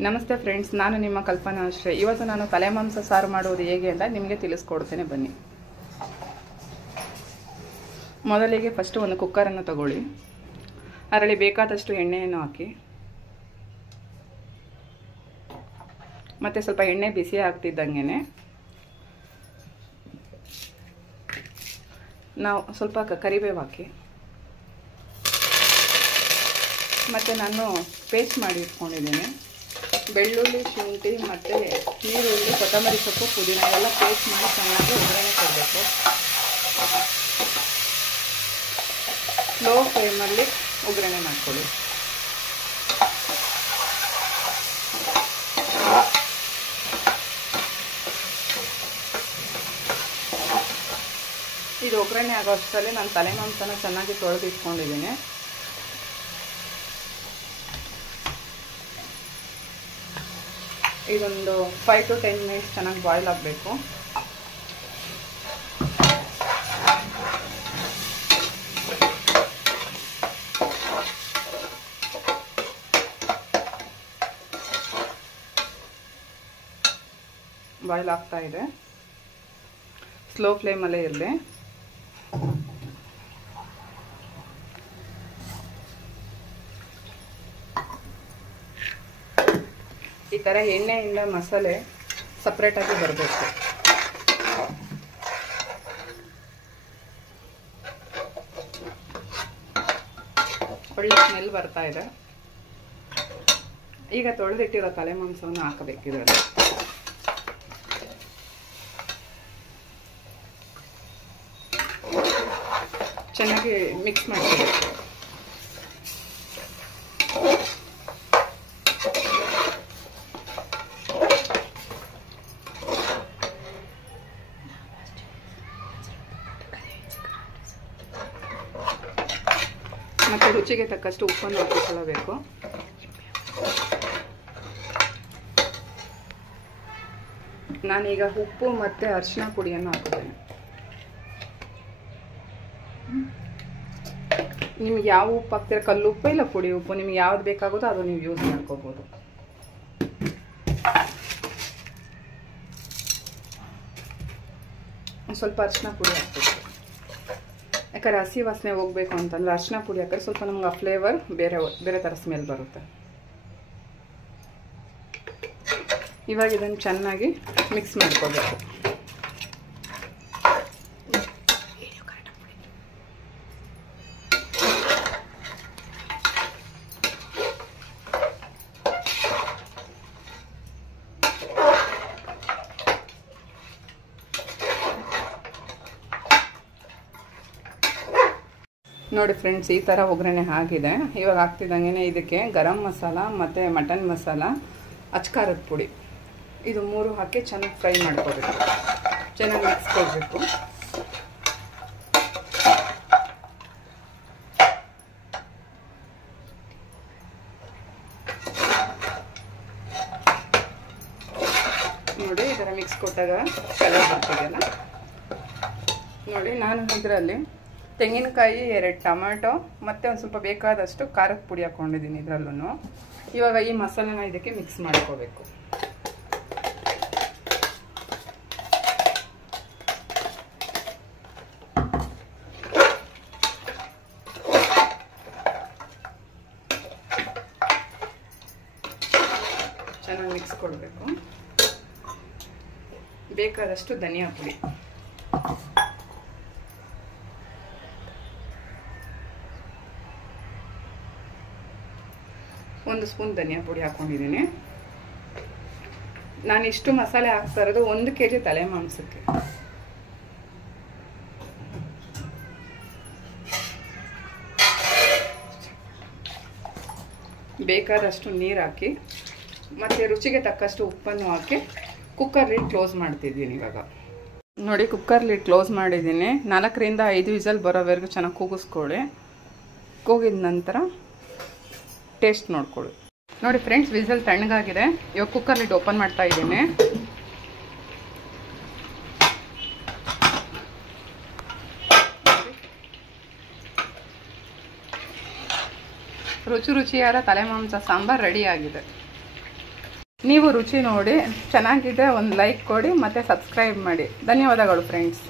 ನಮಸ್ತೆ ಫ್ರೆಂಡ್ಸ್, ನಾನು ನಿಮ್ಮ ಕಲ್ಪನಾ ಆಶ್ರಯ. ಇವತ್ತು ನಾನು ತಲೆ ಮಾಂಸ ಸಾರು ಮಾಡೋದು ಹೇಗೆ ಅಂತ ನಿಮಗೆ ತಿಳಿಸ್ಕೊಡ್ತೇನೆ, ಬನ್ನಿ. ಮೊದಲಿಗೆ ಫಸ್ಟ್ ಒಂದು ಕುಕ್ಕರನ್ನು ತಗೊಳ್ಳಿ. ಅದರಲ್ಲಿ ಬೇಕಾದಷ್ಟು ಎಣ್ಣೆಯನ್ನು ಹಾಕಿ, ಮತ್ತು ಸ್ವಲ್ಪ ಎಣ್ಣೆ ಬಿಸಿ ಆಗ್ತಿದ್ದಂಗೆ ನಾವು ಸ್ವಲ್ಪ ಕರಿಬೇವು ಹಾಕಿ, ಮತ್ತು ನಾನು ಪೇಸ್ಟ್ ಮಾಡಿ ಇಟ್ಕೊಂಡಿದ್ದೀನಿ. ಬೆಳ್ಳುಳ್ಳಿ, ಶುಂಠಿ ಮತ್ತು ಈರುಳ್ಳಿ, ಕೊತ್ತಂಬರಿ ಸೊಪ್ಪು, ಪುದೀನ ಎಲ್ಲ ಪೇಸ್ಟ್ ಮಾಡಿ ಚೆನ್ನಾಗಿ ಒಗ್ಗರಣೆ ಕೊಡಬೇಕು. ಸ್ಲೋ ಫ್ಲೇಮಲ್ಲಿ ಒಗ್ಗರಣೆ ಮಾಡ್ಕೊಳ್ಳಿ. ಇದು ಒಗ್ಗರಣೆ ಆಗೋ ಅಷ್ಟರಲ್ಲಿ ನಾನು ತಲೆ ಮಾಂಸನ ಚೆನ್ನಾಗಿ ತೊಳೆದು ಇಟ್ಕೊಂಡಿದ್ದೀನಿ. ಇದೊಂದು 5 to 10 ಮಿನಿಟ್ಸ್ ಚೆನ್ನಾಗಿ ಬಾಯ್ಲ್ ಆಗಬೇಕು. ಬಾಯ್ಲ್ ಆಗ್ತಾ ಇದೆ, ಸ್ಲೋ ಫ್ಲೇಮಲ್ಲೇ ಇರಲಿ. ಈ ಥರ ಎಣ್ಣೆಯಿಂದ ಮಸಾಲೆ ಸಪ್ರೇಟಾಗಿ ಬರಬೇಕು. ಒಳ್ಳೆ ಸ್ಮೆಲ್ ಬರ್ತಾ ಇದೆ. ಈಗ ತೊಳೆದಿಟ್ಟಿರೋ ತಲೆ ಮಾಂಸವನ್ನು ಹಾಕಬೇಕಿದೆ. ಚೆನ್ನಾಗಿ ಮಿಕ್ಸ್ ಮಾಡಬೇಕು. ಮತ್ತು ರುಚಿಗೆ ತಕ್ಕಷ್ಟು ಉಪ್ಪನ್ನು ಹಾಕಿಕೊಳ್ಳಬೇಕು. ನಾನೀಗ ಉಪ್ಪು ಮತ್ತು ಅರಿಶಿನ ಪುಡಿಯನ್ನು ಹಾಕುತ್ತೇನೆ. ನಿಮ್ಗೆ ಯಾವ ಉಪ್ಪು ಹಾಕ್ತೀರ, ಕಲ್ಲು ಉಪ್ಪು ಇಲ್ಲ ಪುಡಿ ಉಪ್ಪು, ನಿಮ್ಗೆ ಯಾವ್ದು ಬೇಕಾಗೋದು ಅದು ನೀವು ಯೂಸ್ ಮಾಡ್ಕೋಬೋದು. ಸ್ವಲ್ಪ ಅರಿಶಿನ ಪುಡಿ ಹಾಕ್ಬೇಕು. ಯಾಕಂದರೆ ಹಸಿ ವಾಸನೆ ಹೋಗ್ಬೇಕು ಅಂತಂದರೆ ಅರಿಶಿನ ಪುಡಿ ಹಾಕಿದ್ರೆ ಸ್ವಲ್ಪ ನಮ್ಗೆ ಆ ಫ್ಲೇವರ್ ಬೇರೆ ಥರ ಸ್ಮೆಲ್ ಬರುತ್ತೆ. ಇವಾಗ ಇದನ್ನು ಚೆನ್ನಾಗಿ ಮಿಕ್ಸ್ ಮಾಡ್ಕೋಬೇಕು. ನೋಡಿ ಫ್ರೆಂಡ್ಸ್, ಈ ಥರ ಒಗ್ಗರಣೆ ಆಗಿದೆ. ಇವಾಗ ಹಾಕ್ತಿದ್ದಂಗೆ ಇದಕ್ಕೆ ಗರಂ ಮಸಾಲ ಮತ್ತು ಮಟನ್ ಮಸಾಲ, ಅಚ್ಕಾರದ ಪುಡಿ, ಇದು 3 ಹಾಕಿ ಚೆನ್ನಾಗಿ ಫ್ರೈ ಮಾಡ್ಕೋಬೇಕು. ಚೆನ್ನಾಗಿ ಮಿಕ್ಸ್ ಕೊಡಬೇಕು. ನೋಡಿ, ಈ ಥರ ಮಿಕ್ಸ್ ಕೊಟ್ಟಾಗ ಕಲರ್ ಬರ್ತಿದೆಯಲ್ಲ. ನೋಡಿ, ನಾನು ಇದರಲ್ಲಿ ತೆಂಗಿನಕಾಯಿ, 2 ಟೊಮೆಟೊ ಮತ್ತು ಒಂದು ಸ್ವಲ್ಪ ಬೇಕಾದಷ್ಟು ಖಾರದ ಪುಡಿ ಹಾಕ್ಕೊಂಡಿದ್ದೀನಿ ಇದರಲ್ಲೂ. ಇವಾಗ ಈ ಮಸಾಲೆನ ಇದಕ್ಕೆ ಮಿಕ್ಸ್ ಮಾಡ್ಕೋಬೇಕು. ಚೆನ್ನಾಗಿ ಮಿಕ್ಸ್ ಕೊಡಬೇಕು. ಬೇಕಾದಷ್ಟು ಧನಿಯಾ ಪುಡಿ, ಒಂದು ಸ್ಪೂನ್ ಧನಿಯಾ ಪುಡಿ ಹಾಕೊಂಡಿದ್ದೀನಿ. ನಾನು ಇಷ್ಟು ಮಸಾಲೆ ಹಾಕ್ತಾ ಇರೋದು 1 kg ತಲೆ ಮಾಂಸಕ್ಕೆ. ಬೇಕಾದಷ್ಟು ನೀರು ಹಾಕಿ ಮತ್ತು ರುಚಿಗೆ ತಕ್ಕಷ್ಟು ಉಪ್ಪನ್ನು ಹಾಕಿ ಕುಕ್ಕರ್ ಲಿಡ್ ಕ್ಲೋಸ್ ಮಾಡ್ತಿದ್ದೀನಿ. ಇವಾಗ ನೋಡಿ, ಕುಕ್ಕರ್ ಲಿಡ್ ಕ್ಲೋಸ್ ಮಾಡಿದ್ದೀನಿ. 4 ರಿಂದ 5 ವಿಸಲ್ ಬರೋವರೆಗೂ ಚೆನ್ನಾಗಿ ಕೂಗಿಸ್ಕೊಳ್ಳಿ. ಕೂಗಿದ ನಂತರ ಟೇಸ್ಟ್ ನೋಡ್ಕೊಳ್ಳಿ. ನೋಡಿ ಫ್ರೆಂಡ್ಸ್, ವಿಸಲ್ ತಣ್ಣಗಾಗಿದೆ. ಇವಾಗ ಕುಕ್ಕರ್ ಲಿಡ್ ಓಪನ್ ಮಾಡ್ತಾ ಇದ್ದೀನಿ. ರುಚಿಯಾದ ತಲೆ ಮಾಂಸ ಸಾಂಬಾರ್ ರೆಡಿ ಆಗಿದೆ. ನೀವು ರುಚಿ ನೋಡಿ ಚೆನ್ನಾಗಿದೆ ಒಂದು ಲೈಕ್ ಕೊಡಿ ಮತ್ತು ಸಬ್ಸ್ಕ್ರೈಬ್ ಮಾಡಿ. ಧನ್ಯವಾದಗಳು ಫ್ರೆಂಡ್ಸ್.